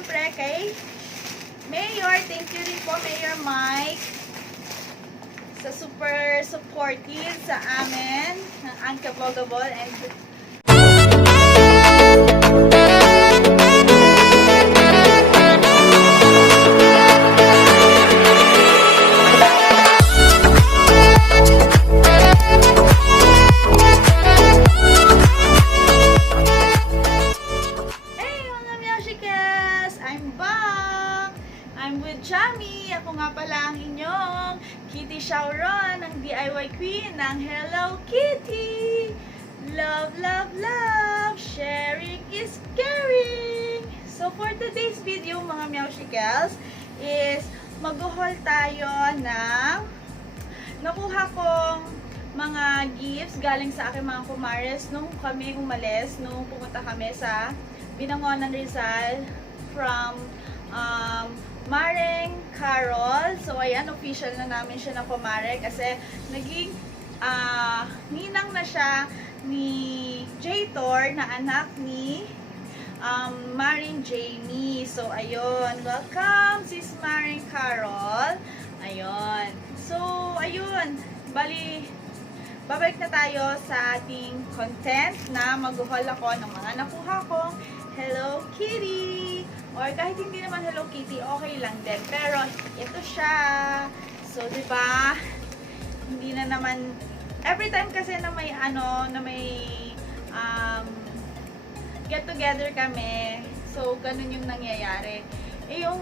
Siyempre kay Mayor, thank you rin po Mayor Mike sa super supportive sa amin ng Unkvogable and ako nga pala ang inyong Kitty Shauron, ang DIY Queen ng Hello Kitty. Love, love, love! Sharing is caring! So for today's video mga Meowshikels is mag-haul tayo ng nakuha kong mga gifts galing sa aking mga kumares nung kami umalis, nung pumunta kami sa Binangonan Rizal from Mareng Carol. So ayan, official na namin siya na kumare kasi naging ninang na siya ni Jaytor na anak ni Mareng Jamie. So ayun, welcome sis Mareng Carol. Ayun. So ayun, bali babalik na tayo sa ating content na mag-haul ako ng mga nakuha kong Hello Kitty. Or kahit hindi naman Hello Kitty, okay lang din. Pero ito siya. So, 'di ba? Hindi na naman every time kasi na may get together kami. So, ganun yung nangyayari. Eh yung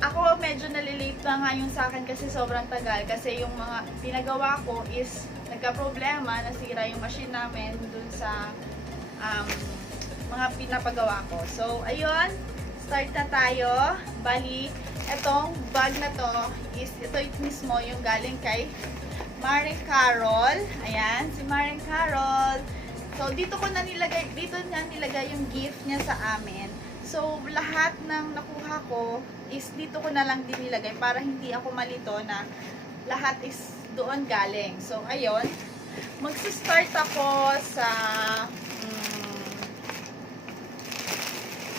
ako medyo nalilate na nga yung sa akin kasi sobrang tagal kasi yung mga pinagawa ko is nagka-problema, nasira yung machine namin dun sa mga pinapagawa ko. So, ayun, start na tayo. Bali, etong bag na to is ito mismo yung galing kay Mareng Carol. Ayan, si Mareng Carol. So, dito niya nilagay yung gift niya sa amin. So, lahat ng nakuha ko is dito ko na lang din nilagay para hindi ako malito na lahat is doon galing. So, ayun. Magsa-start ako sa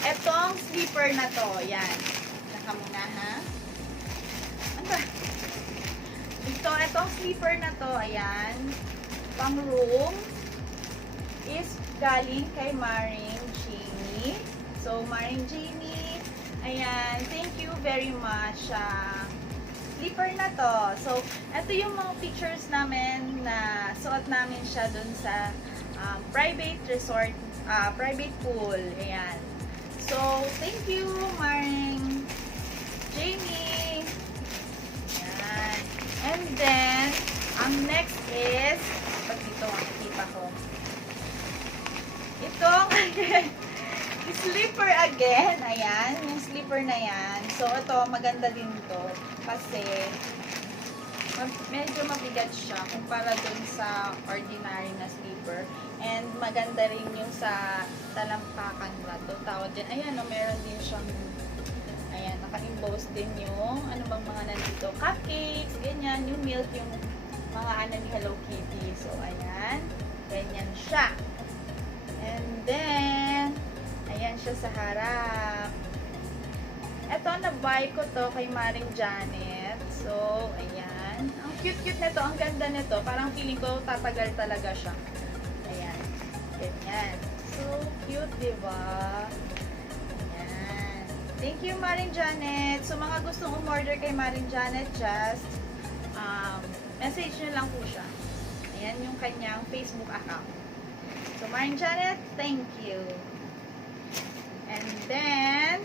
etong slipper na to. Yan. Naka muna, ha? Ano ba? Etong slipper na to, ayan. Pang room is galing kay Mareng Jamie. So, Mareng Jamie, ayan. Thank you very much. Slipper na to. So, ito yung mga pictures namin na suot namin siya dun sa private resort, private pool. Ayan. So, thank you, Mareng Jamie. Ayan. And then, ang next is, pag dito ang nakita ko. Itong slipper again. Ayan, yung slipper na yan. So, ito, maganda din to. Kasi, medyo mabigat siya kumpara dun sa ordinary na slipper. And, maganda rin yung sa talampakan na to. Tawag din. Ayan, no, meron din siyang, ayan, naka-emboss din yung, ano bang mga nandito, cupcakes, ganyan, yung milk, yung mga ano ni Hello Kitty. So, ayan, ganyan siya. And then, ayan siya sa harap. Ito, na-buy ko to kay Mareng Janet. So, ayan. Ang cute-cute nito. Ang ganda nito. Parang feeling ko tatagal talaga siya. Ayan. Ganyan. So, cute, diba? Ayan. Thank you, Mareng Janet. So, mga gustong umorder kay Mareng Janet, just message nyo lang po siya. Ayan yung kanyang Facebook account. So, Mareng Janet, thank you. And then,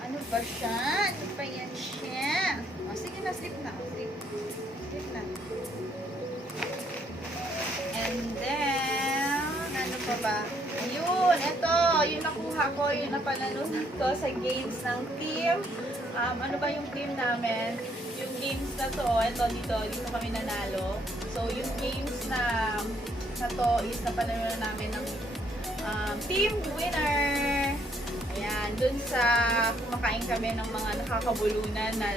ano ba siya? Ano ba yan siya? O, sige na, slip na. Slip na. And then, ano pa ba? Ayun, ito, yung nakuha ko, yung napanalunan ko sa games ng team. Ano ba yung team namin? Yung games na to, ito, dito kami nanalo. So, yung games na to is napanalunan namin ng team winner. Ayan, dun sa kumakain kami ng mga nakakabulunan na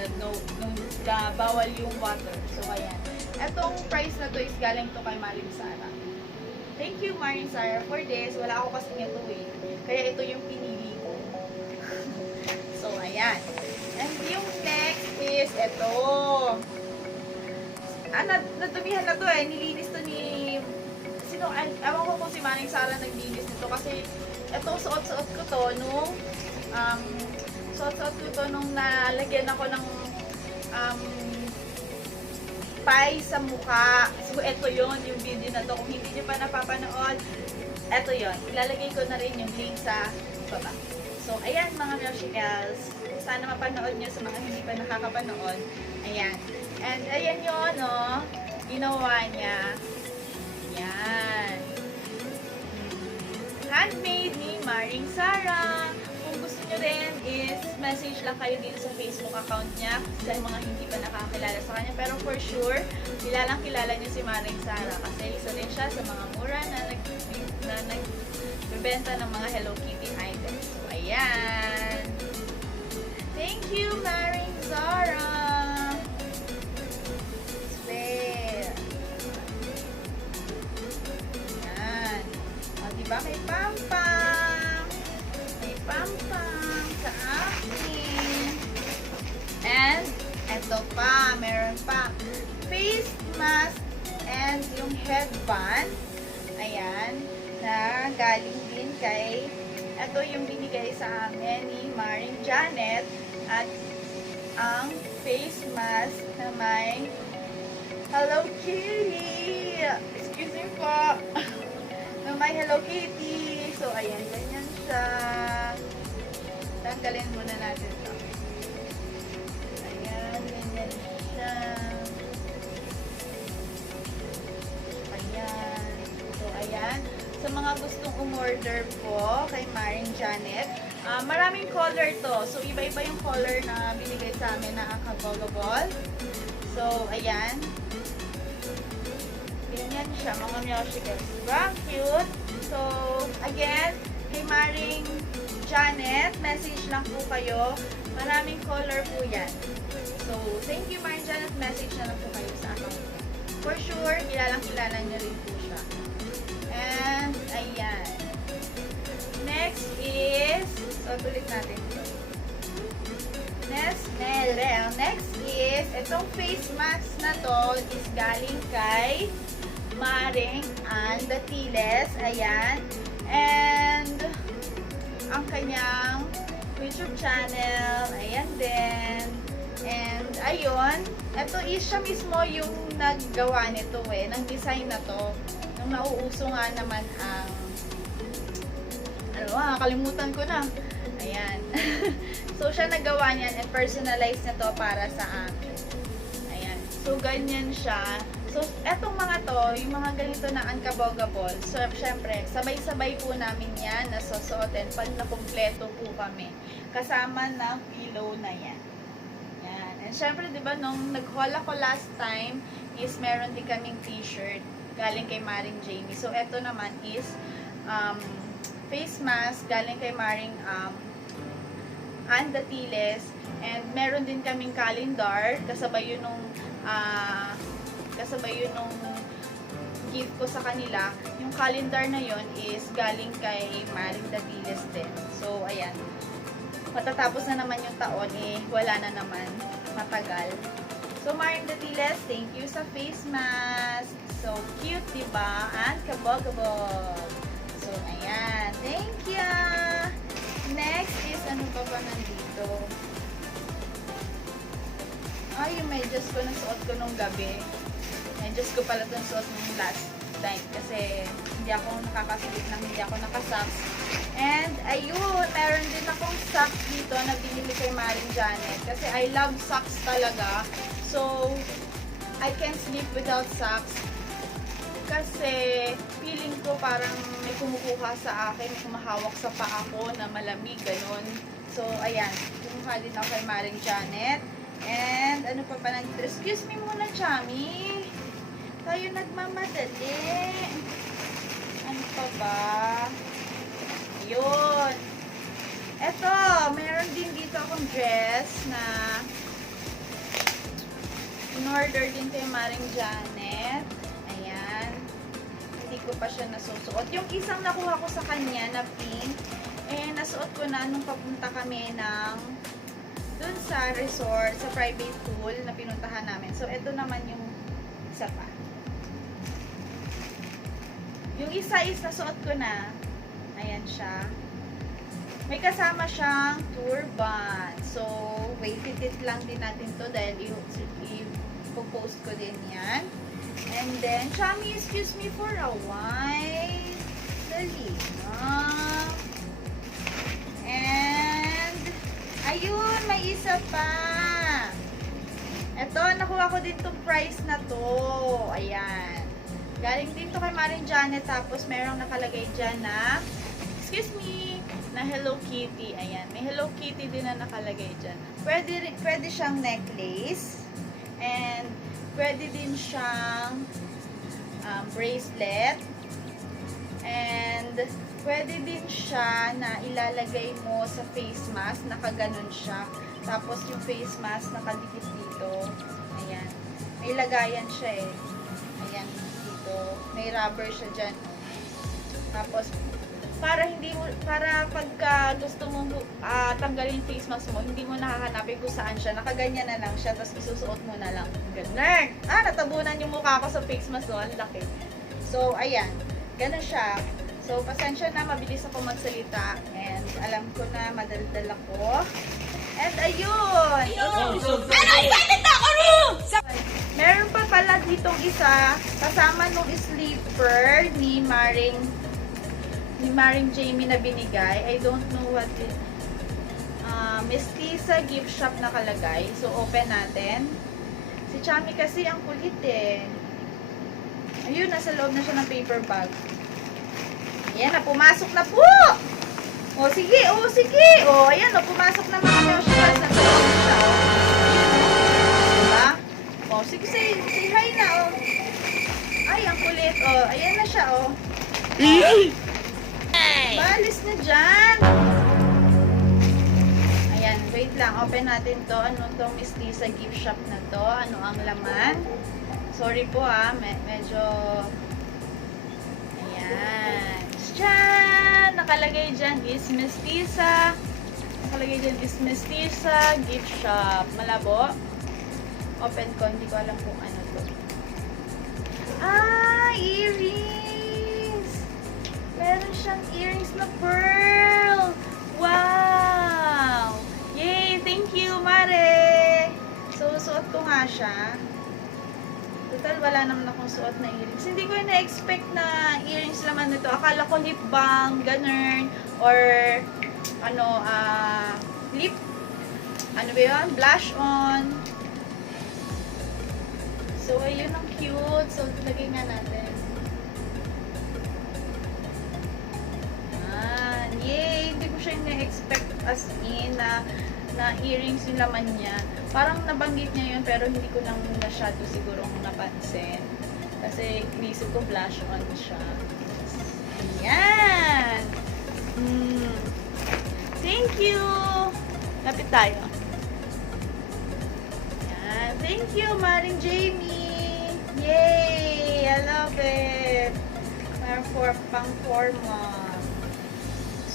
bawal yung water. So, ayan. Etong prize na to is galing to kay Mareng Sara. Thank you, Mareng Sara, for this. Wala ako kasi ito eh. Kaya ito yung pinili ko. Eto. Natumihan na to eh. Nilinis to ni... Ewan ko kung si Maring Sara naglinis nito kasi eto suot-suot ko to nung nalagyan ako ng pie sa mukha. So, eto yon yung video na to. Kung hindi nyo pa napapanood, eto yon. Ilalagay ko na rin yung link sa baba. So, ayan mga Melshicals. Sana mapanood nyo sa mga hindi pa nakakapanood. Ayan. And ayan yun, no? Ginawa niya. Ayan. Handmade ni Maring Sara. Kung gusto nyo rin is message lang kayo dito sa Facebook account niya sa mga hindi pa nakakilala sa kanya. Pero for sure, kilalang kilala niyo si Maring Sara kasi isa din siya sa mga mura na nagbebenta ng mga Hellokitty items. So, ayan. Thank you, Maring Sara. Swear. Ayan. O, diba may pampang? May pampang sa akin. And, eto pa, meron pa. Face mask and yung headband. Ayan. Na galing din kay, eto yung binigay sa amin ni Maring Janet. At ang face mask na may Hello Kitty. Excuse me po. Na may Hello Kitty. So, ayan. Ganyan siya. Tanggalin muna natin ito. Ayan. Ganyan siya. Ayan. So, ayan. Sa mga gustong umorder po kay Maring Janet, maraming color to. So, iba-iba yung color na binigay sa amin na Unkvogable. So, ayan. Ganyan siya, mga Melshicals. Diba? Cute. So, again, kay Maring Janet, message lang po kayo. Maraming color po yan. So, thank you, Maring Janet. Message na lang po kayo sa account. For sure, kilalang-kilala niyo rin po siya. And, ayan. Next is, so, tulit natin ito. Next is, itong face mask na to is galing kay Maring and the Tiles. Ayan. And, ang kanyang YouTube channel. Ayan din. And, ayun. Ito is siya mismo yung naggawa nito eh. Ng design na to. Nung nauuso nga naman ang kalimutan ko na. Ayan. So, siya nagawa niyan and personalized na to para sa akin. Ayan. So, ganyan siya. So, etong mga to, yung mga ganito na Unkvogable, so, syempre, sabay-sabay po namin yan na susuotin pag nakumpleto po kami. Kasama ng pillow na yan. Yan. And syempre, di ba, nung nag-haul ako last time, is meron din kaming t-shirt galing kay Maring Jamie. So, eto naman is face mask galing kay Maring and the Tiles. And meron din kaming calendar, kasabay yun nung gift ko sa kanila. Yung calendar na yun is galing kay Maring the Tiles din. So, ayan. Matatapos na naman yung taon, wala na naman. Matagal. So, Maring the Tiles, thank you sa face mask. So, cute, diba? Unkvogable. So, ayan. Thank you! Next is, ano pa ba nandito? Ay, yung medyas ko na suot ko nung gabi. Medyas ko pala itong suot nung last time. Kasi, hindi ako nakakasabit ng hindi ako nakasocks. And, ayun, meron din akong socks dito na binili kay Maring Janet. Kasi, I love socks talaga. So, I can't sleep without socks. Kasi, feeling ko parang may kumukuha sa akin, may kumahawak sa paa ko na malamig, ganun. So, ayan. Kumuha din ako kay Maring Janet. And, ano pa pa nandito? Excuse me muna, Chami. Tayo nagmamadali. Ano pa ba? Ayun. Eto, meron din dito akong dress na in-order din kay Maring Janet. Ayan. Hindi ko pa siya nasusuot. Yung isang nakuha ko sa kanya na pink, nasuot ko na nung papunta kami ng dun sa resort, sa private pool na pinuntahan namin. So, ito naman yung isa pa. Yung isa is nasuot ko na. Ayan siya. May kasama siyang turban. So, wait, titit lang din natin to dahil i-post ko din yan. And then, Chami, excuse me for a while. Dali. And, ayun, may isa pa. Ito, nakuha ko din tong price na to. Ayan. Galing din to kay Maring Janet. Tapos, merong nakalagay dyan na, excuse me, na Hello Kitty. Ayan. May Hello Kitty din na nakalagay dyan. Pwede siyang necklace. And, pwede din siyang bracelet. And, pwede din siya na ilalagay mo sa face mask. Nakaganon siya. Tapos, yung face mask nakadikit dito. Ayan. May lagayan siya eh. Ayan. Dito. May rubber siya dyan. Tapos, para pagka gusto mong tanggalin yung face mask mo, hindi mo nakahanapin kung saan siya. Nakaganyan na lang siya, tapos isusuot mo na lang. Ganun. Natabunan yung mukha ko sa face mask, no? Ang laki. So, ayan. Ganun siya. So, pasensya na, mabilis ako magsalita. And, alam ko na, madaldal ako. And, ayun! Meron pa pala ditong isa, kasama nung sleeper ni Maring Jamie na binigay. I don't know what it Mestiza gift shop nakalagay. So, open natin. Si Chami kasi ang kulit eh. Ayun, nasa loob na siya ng paper bag. Ayan na, pumasok na po! O, sige, o, sige! O, ayan, o, pumasok na mga siya. Nasa loob na siya, o. Diba? O, sige, say hi na, o. Ay, ang kulit, o. Ayan na siya, o. Balis na dyan. Ayan, wait lang. Open natin to. Ano tong Mestiza gift shop na to? Ano ang laman? Sorry po medyo... Ayan. Diyan! Nakalagay dyan is Mestiza. Nakalagay dyan is Mestiza gift shop. Malabo. Open ko. Hindi ko alam kung ano to. Earrings! Meron siyang earrings na pearl! Wow! Yay! Thank you, Mare! So, suot ko nga siya. Total, wala naman akong suot na earrings. Hindi ko na-expect na earrings naman nito. Akala ko lip balm, ganun, or, lip, ano ba yun? Blush on. So, ayun ang cute. So, lagay nga natin. Yay! Hindi ko siya na-expect as in na earrings yung laman niya. Parang nabanggit niya yun pero hindi ko nang masyado sigurong napansin. Kasi inisip ko blush on siya. Ayan! Thank you! Lapit tayo. Ayan. Thank you, Maring Jamie! Yay! I love it! For pang forma.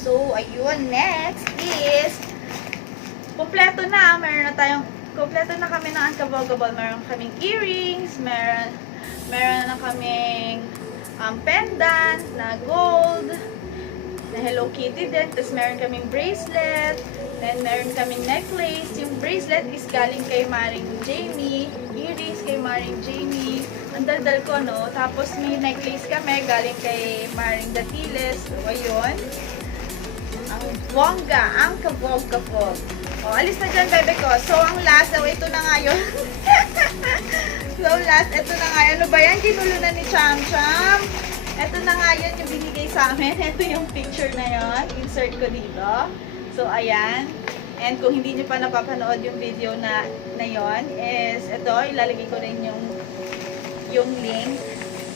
So, ayun, next is kompleto na. Kompleto na kami ng Unkvogable. Meron kaming earrings, meron na kaming pendant na gold, na Hello Kitty din. Tapos meron kaming bracelet, then meron kaming necklace. Yung bracelet is galing kay Maring Jamie, earrings kay Maring Jamie. Ang daldal ko, no? Tapos may necklace kami galing kay Maring Datiles. So, ayun. Ang bongga, ang kabog-kabog. O, alis na dyan, bebe ko. So, ang last, ito na nga yun. So, last, ito na nga yun. Ano ba yan? Ginulo na ni Cham Cham. Ito na nga yun yung binigay sa amin. Ito yung picture na yun. Insert ko dito. So, ayan. And kung hindi nyo pa napapanood yung video na yun, is ito, ilalagay ko rin yung link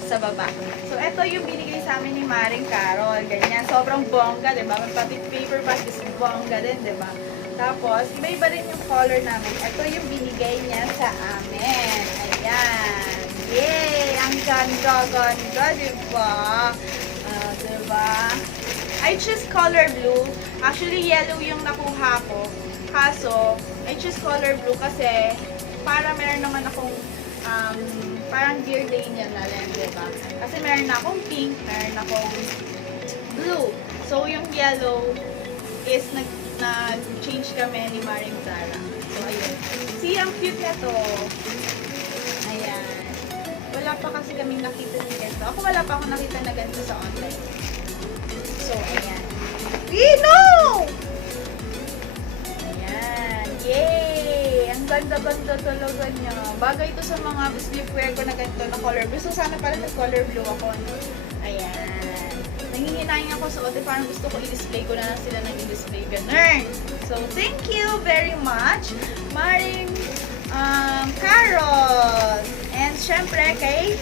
sa baba. So, ito yung binigay sa amin ni Maring Carol. Ganyan. Sobrang bongga, diba? Pati paper bag is bongga din, diba? Tapos, iba-iba rin yung color namin. Ito yung binigay niya sa amin. Ayan. Yay! Ang ganda-ganda, diba? Diba? I choose color blue. Actually, yellow yung nakuha ko. Kaso, I choose color blue kasi para meron naman akong parang dear day niya na rin, diba? Kasi meron na akong pink, meron akong blue. So, yung yellow is nag-change kami ni Maring Zara. So, ayun. See, ang cute na to. Ayan. Wala pa kasi kaming nakita ng ganito. Ako wala pa akong nakita na ganito sa online. So, ayan. No! Ayan. Yay! Ang ganda-ganda talaga niya. Bagay ito sa mga sleepwear ko na ganito na color blue. So, sana pala nag-color blue ako. No? Ayan. Nanginginayang ako sa ote. Parang gusto ko i-display ko na lang sila ng i-display. Ganun. So, thank you very much, Maring Carol. And syempre kay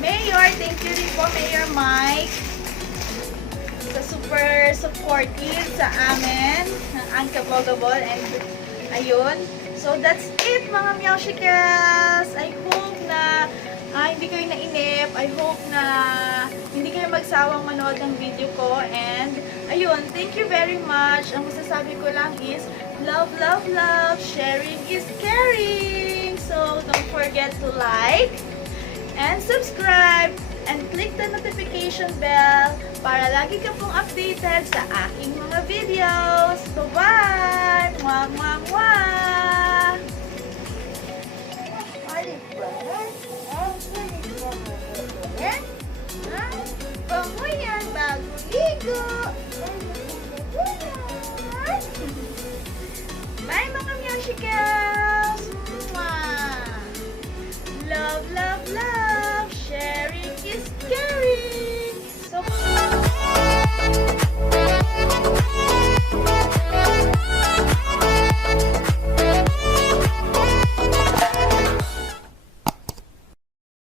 Mayor. Thank you rin po, Mayor Mike. Sa super supportive sa amin ng Unkvogable. And ayun. So, that's it mga Meowshikels. I hope na hindi kayo nainip. I hope na hindi kayo magsawang manood ng video ko. And, ayun, thank you very much. Ang masasabi ko lang is, love, love, love. Sharing is caring. So, don't forget to like and subscribe and click the notification bell para lagi ka pong updated sa aking mga videos. Bye-bye! Mwah, mwah, mwah! Bango yan, bago ligo. Bye mga Meowshikels!